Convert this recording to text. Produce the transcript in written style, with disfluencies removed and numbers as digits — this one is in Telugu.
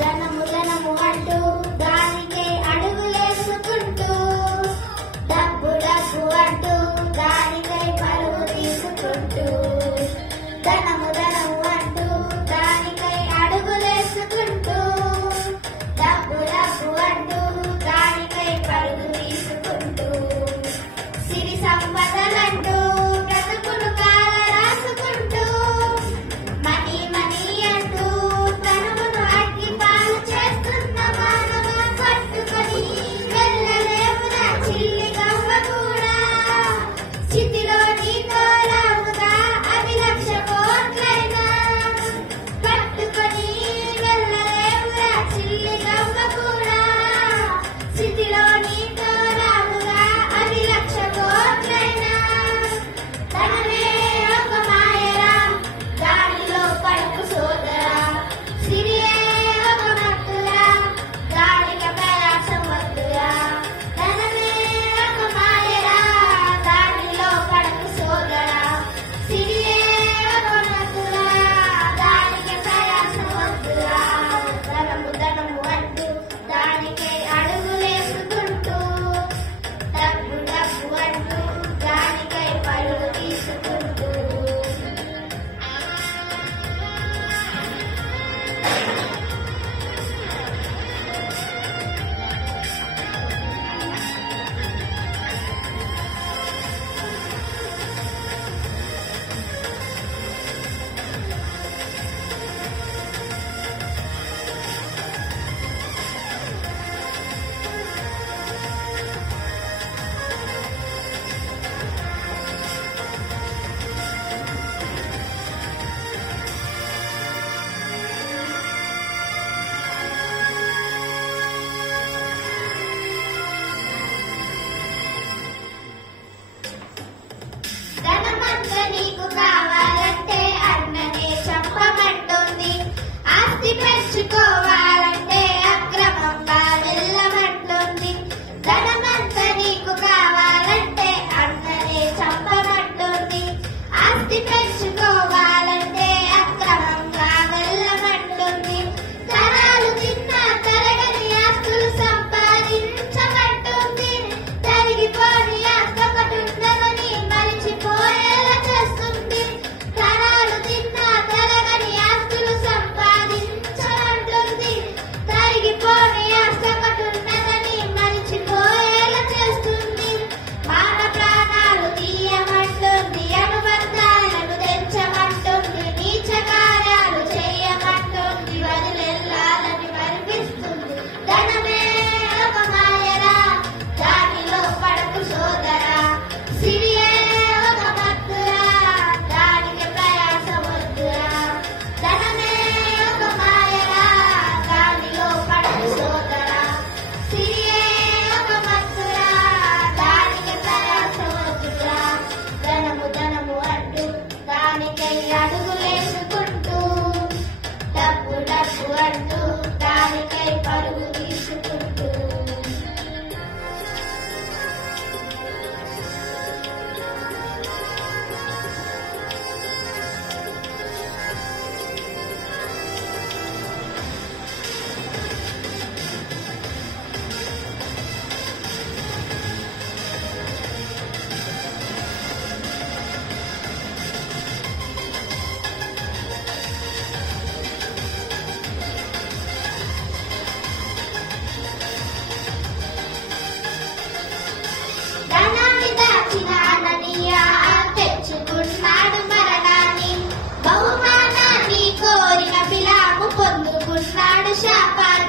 ధనము ధనము అంటూ దానికే అడుగులేసుకుంటూ డబ్బు డబ్బు అంటూ దానికై పరుగు తీసుకుంటూ ధనము ధనము అంటూ దానికై అడుగులేసుకుంటూ డబ్బు డబ్బు అంటూ దానికై పరుగు తీసుకుంటూ సిరి సంపదలంటూ బ్రతుకును కాల రాసుకుంటూ మనీ మనీ అంటూ తనమును అగ్గి పాలు చేస్తున్న మానవ పట్టుకొని వెళ్ళలేమురా చిల్లి గవ్వ కూడా స్థితిలో నీతో రావుగా అవి 1,00,000 కోట్లైనా పట్టుకొని వెళ్ళలేమురా చిల్లి గవ్వ కూడా స్థితిలో నీతో రావుగా అవి 1,00,000 కోట్లైనా ధనమే ఒక మాయరా దానిలో పడుకు సోదరా సిరియే ఒక మత్తురా దానికి ప్రయాసం వద్దురా ధనమే ఒక మాయరా దానిలో పడుకు సోదరా సిరియే ఒక మత్తురా దానికి ప్రయాసం వద్దురా ధనము ధనము అంటూ దానికై అడుగులేసుకుంటూ డబ్బు డబ్బు అంటూ దానికై పరుగు తీసుకుంటూ ధనమంతా నీకు కావాలంటే అన్ననే చెప్పమంటుంది ఆస్తి పెంచుకోవాలంటే అక్రమంగా వెళ్ళమంటుంది ధనమంతా నీకు కావాలంటే అన్ననే చెప్పమంటుంది ఆస్తి పెంచుకోవాలంటే అక్రమంగా వెళ్ళమంటుంది తరాలు తిన్న తరగని ఆస్తులు సంపాదించమంటుంది తరిగిపోని ఆస్తి ఒకటుండదని మరిచిపోయేలా చేస్తుంది తరాలు తిన్న తరగని ఆస్తులు సంపాదించమంటుంది తరిగిపోని ఆస్తి ఒకటుండదని మరిచిపోయేలా చేస్తుంది మాన ప్రాణాలు తీయమంటుంది అనుబంధాలను తెంచమంటుంది నీచ కార్యాలు చేయమంటుంది వదిలెల్లాలని మరిపిస్తుంది ధనమే ఒక మాయరా దానిలో పడకు సోదరా సిరియే ఒక మత్తురా దానికి ప్రయాసం వద్దురా ధనమే ఒక మాయరా దానిలో పడకు సోదరా సిరియే ఒక మత్తురా దానికి ప్రయాసం వద్దురా ధనము ధనము అంటూ దానికై అడుగులేసుకుంటూ డబ్బు డబ్బు అంటూ దానికై పరుగు తీసుకుంటూ ధనాన్ని దాచిన అననీయ తెచ్చుకున్నాడు మరణాన్ని బహుమానాన్ని కోరిన బిలాము పొందుకున్నాడు శాపాన్ని